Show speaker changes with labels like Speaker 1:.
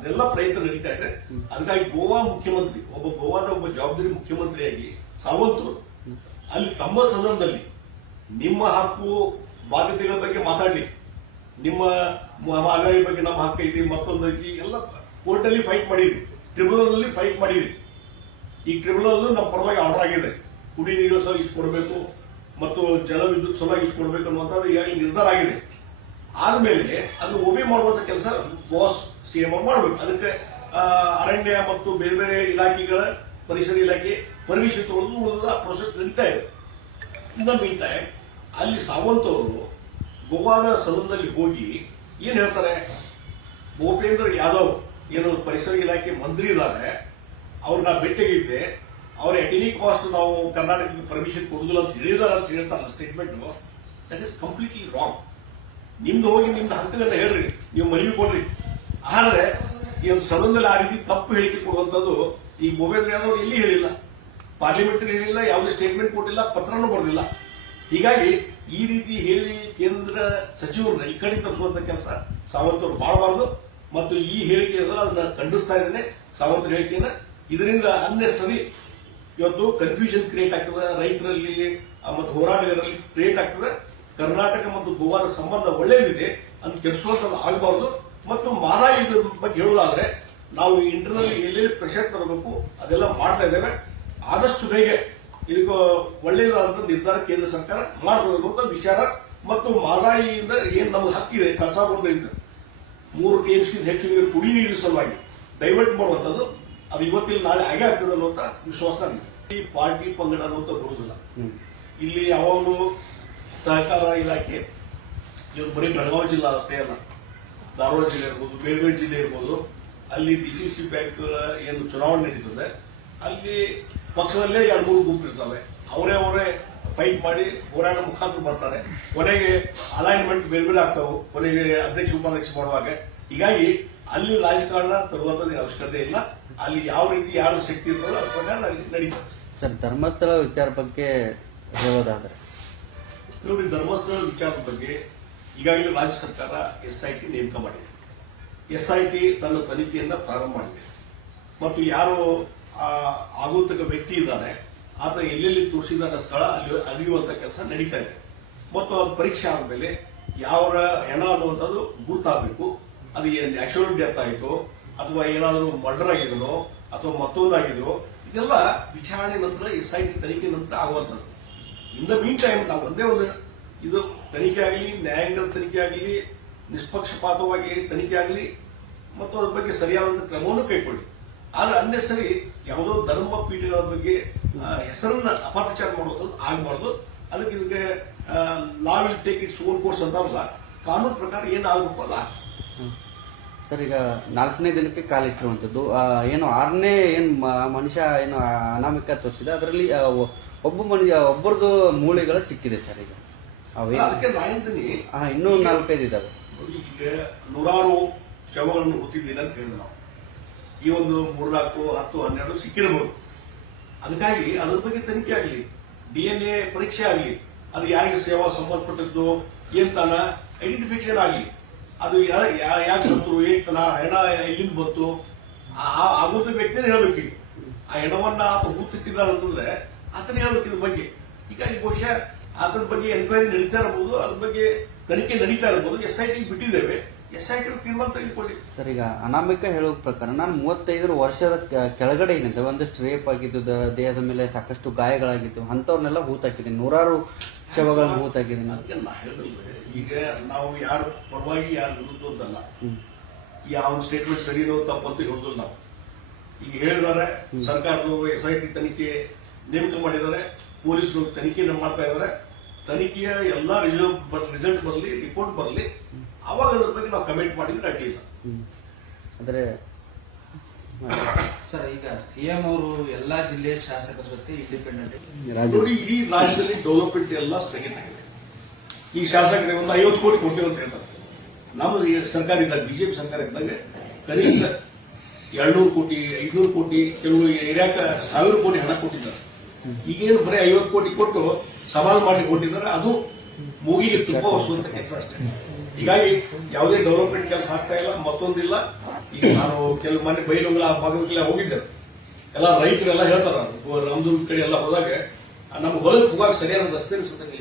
Speaker 1: ಅದೆಲ್ಲ ಪ್ರಯತ್ನ ನಡೀತಾ ಇದೆ. ಅದಕ್ಕಾಗಿ ಗೋವಾ ಮುಖ್ಯಮಂತ್ರಿ, ಒಬ್ಬ ಗೋವಾದ ಒಬ್ಬ ಜವಾಬ್ದಾರಿ ಮುಖ್ಯಮಂತ್ರಿಯಾಗಿ ಸಾವಂತ್ ಅವರು ಅಲ್ಲಿ ತಮ್ಮ ಸದನದಲ್ಲಿ ನಿಮ್ಮ ಹಕ್ಕು ಬಾಧ್ಯತೆಗಳ ಬಗ್ಗೆ ಮಾತಾಡಲಿ. ನಿಮ್ಮ ಆದಾಯ ಬಗ್ಗೆ ನಮ್ಮ ಹಕ್ಕು ಇದೆ ಮತ್ತೊಂದು ಐತಿ, ಎಲ್ಲ ಕೋರ್ಟಲ್ಲಿ ಫೈಟ್ ಮಾಡಿರಿ. ಟ್ರಿಬ್ಯುನಲ್ ಫೈಟ್ ಮಾಡಿರಿ. ಈ ಟ್ರಿಬ್ಯುನಲ್ ನಮ್ಮ ಪರವಾಗಿ ಆರ್ಡರ್ ಆಗಿದೆ. ಕುಡಿ ನೀರು ಸಹ ಇಷ್ಟು ಮತ್ತು ಜಲ ವಿದ್ಯುತ್ ಸಲ ಇಷ್ಟು ಕೊಡಬೇಕು ಅನ್ನುವಂಥದ್ದು ಈಗಾಗಲೇ ನಿರ್ಧಾರ ಆಗಿದೆ. ಆದ್ಮೇಲೆ ಅದು ಒಬಿ ಮಾಡುವಂತ ಕೆಲಸ ಬಾಸ್ ಸಿ ಸಿಎಂ ಮಾಡಬೇಕು. ಅದಕ್ಕೆ ಅರಣ್ಯ ಮತ್ತು ಬೇರೆ ಬೇರೆ ಇಲಾಖೆಗಳ ಪರಿಸರ ಇಲಾಖೆ ಪರ್ಮಿಷನ್ ತಗೊಳ್ಳೋದು ಉಳಿದ ಪ್ರೊಸೆಸ್ ನಡೀತಾ ಇದೆ. ಇನ್ನ ಮೀನ್ ಅಲ್ಲಿ ಸಾವಂತ್ ಅವರು ಗೋವಾದ ಸದನದಲ್ಲಿ ಹೋಗಿ ಏನು ಹೇಳ್ತಾರೆ? ಭೂಪೇಂದ್ರ ಯಾದವ್ ಏನು ಪರಿಸರ ಇಲಾಖೆ ಮಂತ್ರಿ ಇದ್ದಾರೆ. ಅವ್ರನ್ನ ಭೇಟಿಯಾಗಿದ್ದೆ. ಅವ್ರ ಎಟ್ ಎನಿ ಕಾಸ್ಟ್ ನಾವು ಕರ್ನಾಟಕಕ್ಕೆ ಪರ್ಮಿಷನ್ ಕೊಡೋದಿಲ್ಲ ಅಂತ ಹೇಳಿದಾರೆ ಅಂತ ಹೇಳ್ತಾರೆ statement that is completely wrong ನಿಮ್ದು ಹೋಗಿ ನಿಮ್ದು ಹಕ್ಕದನ್ನ ಹೇಳ್ರಿ, ನೀವು ಮನವಿ ಕೊಡ್ರಿ. ಆದ್ರೆ, ಈ ಒಂದು ಸದನದಲ್ಲಿ ಆ ರೀತಿ ತಪ್ಪು ಹೇಳಿಕೆ ಕೊಡುವಂತದ್ದು ಈ ಭೂಪೇಂದ್ರ ಯಾದವ್ ಎಲ್ಲಿ ಹೇಳಿಲ್ಲ. ಪಾರ್ಲಿಮೆಂಟ್ರಿ ಹೇಳಿಲ್ಲ, ಯಾವುದೇ ಸ್ಟೇಟ್ಮೆಂಟ್ ಕೊಟ್ಟಿಲ್ಲ, ಪತ್ರನೂ ಬರೆದಿಲ್ಲ. ಹೀಗಾಗಿ ಈ ರೀತಿ ಹೇಳಿ ಕೇಂದ್ರ ಸಚಿವರನ್ನ ಈ ಕಡೆ ತರಿಸುವಂತ ಕೆಲಸ ಸಾವಂತ್ ಅವರು ಮಾಡಬಾರದು. ಮತ್ತು ಈ ಹೇಳಿಕೆ ಇದೆಯಲ್ಲ ಅದನ್ನ ಖಂಡಿಸ್ತಾ ಇದ್ದೇನೆ, ಸಾವಂತ್ ಹೇಳಿಕೆಯನ್ನ. ಇದರಿಂದ ಅನ್ನೆಸರಿ ಇವತ್ತು ಕನ್ಫ್ಯೂಷನ್ ಕ್ರಿಯೇಟ್ ಆಗ್ತದೆ, ರೈತರಲ್ಲಿ ಮತ್ತು ಹೋರಾಟಗಾರರಲ್ಲಿ ಕ್ರಿಯೇಟ್ ಆಗ್ತದೆ. ಕರ್ನಾಟಕ ಮತ್ತು ಗೋವಾದ ಸಂಬಂಧ ಒಳ್ಳೆಯದಿದೆ ಅಂತ ಕೆಡಿಸುವಂತದ್ದು ಆಗಬಾರದು. ಮತ್ತು ಮಾದಾಯಿ ಇದ್ರ ಬಗ್ಗೆ ಹೇಳೋದಾದ್ರೆ ನಾವು ಇಂಟರ್ನಲ್ಲಿ ಎಲ್ಲೆಲ್ಲಿ ಪ್ರೆಷರ್ ತರಬೇಕು ಅದೆಲ್ಲ ಮಾಡ್ತಾ ಇದ್ದೇವೆ. ಆದಷ್ಟು ಬೇಗ ಇದಕ್ಕೆ ಒಳ್ಳೆಯದಾದಂತ ನಿರ್ಧಾರ ಕೇಂದ್ರ ಸರ್ಕಾರ ಮಾಡಬೇಕು ಅಂತ ವಿಚಾರ ಮತ್ತು ಮಾದಾಯಿಯಿಂದ ಏನ್ ನಮ್ಗೆ ಹಕ್ಕಿದೆ ಕಳಸಾಬಂದ್ರಿಂದ ಮೂರು ಟೇಮ್ಸ್ಗಿಂತ ಹೆಚ್ಚು ನೀರು ಕುಡಿ ನೀರಿನ ಸಲುವಾಗಿ ಡೈವರ್ಟ್ ಮಾಡುವಂಥದ್ದು ಅದು ಇವತ್ತಿನ ನಾಳೆ ಹಾಗೆ ಆಗ್ತದೆ ಅನ್ನುವಂಥ ವಿಶ್ವಾಸ ಈ ಪಾರ್ಟಿ ಪಂಗಡ ಅನ್ನುವಂಥ ಬರುವುದಿಲ್ಲ. ಇಲ್ಲಿ ಯಾವಾಗಲೂ ಸಹಕಾರ ಇಲಾಖೆ ಇವರು ಬರೀ ಬೆಳಗಾವಿ ಜಿಲ್ಲಾ ಅಷ್ಟೇ ಅಲ್ಲ, ಧಾರವಾಡ ಜಿಲ್ಲೆ ಇರ್ಬೋದು ಬೇರೆ ಬೇರೆ ಜಿಲ್ಲೆ ಇರ್ಬೋದು, ಅಲ್ಲಿ ಡಿ ಸಿ ಸಿ ಬ್ಯಾಂಕ್ ಏನು ಚುನಾವಣೆ ನಡೀತದೆ, ಅಲ್ಲಿ ಪಕ್ಷದಲ್ಲೇ ಎರಡು ಮೂರು ಗುಂಪು ಇರ್ತವೆ, ಅವರೇ ಅವರೇ ಫೈಟ್ ಮಾಡಿ ಹೋರಾಟ ಮುಖಾಂತರ ಬರ್ತಾರೆ. ಕೊನೆಗೆ ಅಲೈನ್ಮೆಂಟ್ ಬೇರೆ ಬೇರೆ ಆಗ್ತಾವೆ, ಕೊನೆಗೆ ಅಧ್ಯಕ್ಷ, ಉಪಾಧ್ಯಕ್ಷ ಮಾಡುವಾಗ ಹೀಗಾಗಿ ಅಲ್ಲಿ ರಾಜಕಾರಣ ತರುವಂತದ್ದು ಅವಶ್ಯಕತೆ ಇಲ್ಲ, ಅಲ್ಲಿ ಯಾವ ರೀತಿ ಯಾರು ಶಕ್ತಿ ಇರ್ತದೋ ಅದ್ರ ಪ್ರಕಾರ ಅಲ್ಲಿ ನಡೀತದೆ.
Speaker 2: ಸರ್, ಧರ್ಮಸ್ಥಳ ವಿಚಾರ ಬಗ್ಗೆ ಹೇಳೋದಾದ್ರೆ
Speaker 1: ನೋಡಿ, ಧರ್ಮಸ್ಥಳ ವಿಚಾರದ ಬಗ್ಗೆ ಈಗಾಗಲೇ ರಾಜ್ಯ ಸರ್ಕಾರ ಎಸ್ ಐ ಟಿ ನೇಮಕ ಮಾಡಿದೆ. ಎಸ್ ಐ ಟಿ ತನ್ನ ತನಿಖೆಯನ್ನು ಪ್ರಾರಂಭ ಮಾಡಿದೆ. ಮತ್ತು ಯಾರು, ಆ, ಆಗುಂತಕ ವ್ಯಕ್ತಿ ಇದ್ದಾನೆ, ಆತ ಎಲ್ಲೆಲ್ಲಿ ತೋರಿಸಿದ ಸ್ಥಳ, ಅಲ್ಲಿ ಅರಿಯುವಂಥ ಕೆಲಸ ನಡೀತಾ ಇದೆ. ಮತ್ತು ಅದು ಪರೀಕ್ಷೆ ಆದಮೇಲೆ ಯಾವ ಹೆಣ ಅನ್ನುವಂಥದ್ದು ಗುರುತಾಗಬೇಕು, ಅದು ನ್ಯಾಚುರಲ್ ಡೆತ್ ಆಯಿತು, ಅಥವಾ ಏನಾದರೂ ಮರ್ಡರ್ ಆಗಿದನೋ ಅಥವಾ ಮತ್ತೊಂದಾಗಿದೆಯೋ, ಇದೆಲ್ಲ ವಿಚಾರಣೆ ನಂತರ ಎಸ್ ಐ ಟಿ ತನಿಖೆ ನಂತರ ಆಗುವಂಥದ್ದು. ಇನ್ ದ ಮೀನ್ ಟೈಮ್ ನಾವು ಒಂದೇ ಒಂದು ಇದು ತನಿಖೆ ಆಗಲಿ, ನ್ಯಾಯಾಂಗದ ತನಿಖೆ ಆಗಲಿ, ನಿಷ್ಪಕ್ಷಪಾತವಾಗಿ ತನಿಖೆ ಆಗಲಿ, ಮತ್ತು ಅದ್ರ ಬಗ್ಗೆ ಸರಿಯಾದಂತ ಕ್ರಮವನ್ನು ಕೈಗೊಳ್ಳಿ ಆದ್ರೆ ಅಂದೇ ಸರಿ ಯಾವುದೋ ಧರ್ಮ ಪೀಠಗಳ ಬಗ್ಗೆ ಹೆಸರನ್ನ ಅಪಪ್ರಚಾರ ಮಾಡೋದು ಆಗಬಾರ್ದು. ಅದಕ್ಕೆ ಇದಕ್ಕೆ law will take its own course ಅಂತಾರಲ್ಲ ಕಾನೂನು ಪ್ರಕಾರ ಏನಾಗಬೇಕು
Speaker 2: ಅಲ್ಲ. ಸರ್, ಈಗ ನಾಲ್ಕನೇ ದಿನಕ್ಕೆ ಕಾಲಿಟ್ಟಿರುವಂಥದ್ದು ಏನು ಆರನೇ ಏನು ಮನುಷ್ಯ ಏನು ಅನಾಮಿಕ ತೋರಿಸಿದೆ, ಅದರಲ್ಲಿ ಒಬ್ಬ ಮನುಷ್ಯ ಒಬ್ಬರದು ಮೂಳೆಗಳು ಸಿಕ್ಕಿದೆ ಸರ್ ಈಗ. ಅವೇನು
Speaker 1: ಅದಕ್ಕೆ ನಾ ಹೇಳ್ತೀನಿ
Speaker 2: ಹಾ ಇನ್ನೂ ನಾಲ್ಕೈದು ಇದಾವೆ.
Speaker 1: ನೂರಾರು ಶವಗಳನ್ನು ಗೊತ್ತಿದ್ದೀನಿ ಅಂತ ಹೇಳಿದ್ರು ನಾವು. ಈ ಒಂದು ಮೂರ್ನಾಲ್ಕು ಹತ್ತು ಹನ್ನೆರಡು ಸಿಕ್ಕಿರಬಹುದು ಅದಕ್ಕಾಗಿ ಅದ್ರ ಬಗ್ಗೆ ತನಿಖೆ ಆಗಲಿ. ಡಿ ಎನ್ ಎ ಪರೀಕ್ಷೆ ಆಗಲಿ. ಅದು ಯಾರಿಗೆ ಸೇವಾ ಸಂಬಂಧಪಟ್ಟಿದ್ದು ಏನ್ ತಾನ ಐಡೆಂಟಿಫಿಕೇಶನ್ ಆಗಲಿ. ಅದು ಯಾಕೆ ಸತ್ರು ಏನ್ ತನ ಹೆಣ ಎಲ್ಲಿಂದ ಬಂತು? ಆ- ಆಗುತ್ತ ವ್ಯಕ್ತಿನೇ ಹೇಳ್ಬೇಕು ಆ ಹೆಣವನ್ನ ಆತ ಹೂತಿಟ್ಟಿದ್ದಾನೆ ಅಂತಂದ್ರೆ ಆತನೇ ಹೇಳ್ಬೇಕು ಇದ್ರ ಬಗ್ಗೆ. ಹೀಗಾಗಿ ಬಹುಶಃ ಅದ್ರ ಬಗ್ಗೆ ಎನ್ಕ್ವೈರಿ ನಡೀತಾ ಇರಬಹುದು ಅದ್ರ ಬಗ್ಗೆ ತನಿಖೆ ನಡೀತಾ ಇರಬಹುದು ಎಸ್ ಐ ಟಿ ಬಿಟ್ಟಿದ್ದೇವೆ. ಎಸ್ ಐ ಟಿ ತೀರ್ಮಾನ ತೆಗೆದುಕೊಳ್ಳಿ.
Speaker 2: ಸರ್ ಈಗ ಅನಾಮಿಕ ಹೇಳೋ ಪ್ರಕಾರ ನಾನು ಮೂವತ್ತೈದು ವರ್ಷದ ಕೆಳಗಡೆ ಏನಿದೆ ಒಂದಷ್ಟು ರೇಪ್ ಆಗಿದ್ದು ದೇಹದ ಮೇಲೆ ಸಾಕಷ್ಟು ಗಾಯಗಳಾಗಿದ್ದು ಅಂಥವ್ರನ್ನೆಲ್ಲ ಹೂತಾಕಿದ್ದೀನಿ. ನೂರಾರು ಶವಗಳನ್ನ ಹೂತಾಕಿದ್ದೀನಿ.
Speaker 1: ಅದಕ್ಕೆ ನಾ ಹೇಳಿದ್ರೆ ಈಗ ನಾವು ಯಾರು ಪರವಾಗಿ ಯಾರು ವಿರುದ್ಧ ಅಂತಲ್ಲ. ಯಾವ ಸ್ಟೇಟ್ಮೆಂಟ್ ಸರಿ ಇರೋ ತಪ್ಪಂತ ಹೇಳುದಿಲ್ಲ ನಾವು. ಈಗ ಹೇಳಿದಾರೆ ಸರ್ಕಾರದವರು ಎಸ್ ಐ ಟಿ ತನಿಖೆ ನೇಮಕ ಮಾಡಿದ್ದಾರೆ. ಪೊಲೀಸರು ತನಿಖೆಯನ್ನು ಮಾಡ್ತಾ ಇದ್ದಾರೆ. ತನಿಖೆಯ ಎಲ್ಲಾ ರಿಸಲ್ಟ್ ರಿಸಲ್ಟ್ ಬರಲಿ ರಿಪೋರ್ಟ್ ಬರಲಿ ಅವಾಗ ಅದ್ರ ಬಗ್ಗೆ ನಾವು ಕಮೆಂಟ್ ಮಾಡಿದ್ರೆ ಅಡ್ಡಿಲ್ಲ
Speaker 2: ಅಂದರೆ ಅಂದ್ರೆ
Speaker 3: ಸರ್ ಈಗ ಸಿಎಂ ಅವರು ಎಲ್ಲಾ ಜಿಲ್ಲೆಯ ಶಾಸಕರ ಜೊತೆ ಇಂಡಿಪೆಂಡೆಂಟ್
Speaker 1: ನೋಡಿ ಇಡೀ ರಾಜ್ಯದಲ್ಲಿ ಡೆವಲಪ್ಮೆಂಟ್ ಎಲ್ಲ ಸ್ಥಗಿತ ಆಗಿದೆ. ಈ ಶಾಸಕರಿಗೆ ಒಂದು ಐವತ್ತು ಕೋಟಿ ಕೊಟ್ಟಿವೆ ಅಂತ ಹೇಳ್ತಾರೆ. ನಮ್ಮ ಈ ಸರ್ಕಾರ ಇದ್ದಾಗ ಬಿಜೆಪಿ ಸರ್ಕಾರ ಇದ್ದಾಗ ಕನಿಷ್ಠ ಎರಡ್ನೂರು ಕೋಟಿ ಐದ್ನೂರು ಕೋಟಿ ಕೆಲವು ಏರಿಯಾಕ ಸಾವಿರ ಕೋಟಿ ಹಣ ಕೊಟ್ಟಿದ್ದಾರೆ. ಈಗೇನು ಬರೀ ಐವತ್ತು ಕೋಟಿ ಕೊಟ್ಟು ಸವಾಲು ಮಾಡಿ ಕೊಟ್ಟಿದ್ದಾರೆ ಅದು ಮೂಗಿಗೆ ತುಪ್ಪ ಹೊಸುವಂತ ಕೆಲಸ ಅಷ್ಟೇ. ಹೀಗಾಗಿ ಯಾವುದೇ ಡೆವಲಪ್ಮೆಂಟ್ ಕೆಲಸ ಆಗ್ತಾ ಇಲ್ಲ ಮತ್ತೊಂದಿಲ್ಲ ಈಗ ನಾನು ಕೆಲವು ಮನೆ ಬೈಲುಗಳ ಆ ಭಾಗಕ್ಕೆಲ್ಲ ಹೋಗಿದ್ದೆ ಎಲ್ಲ ರೈತರೆಲ್ಲ ಹೇಳ್ತಾರೆ ನಮ್ದು ಕಡೆ ಎಲ್ಲ ಹೋದಾಗ ನಮ್ಗೆ ಹೊಲಕ್ಕೆ ಹೋಗಕ್ಕೆ ಸರಿಯಾದ ರಸ್ತೆ ಅನ್ಸುತ್ತೆ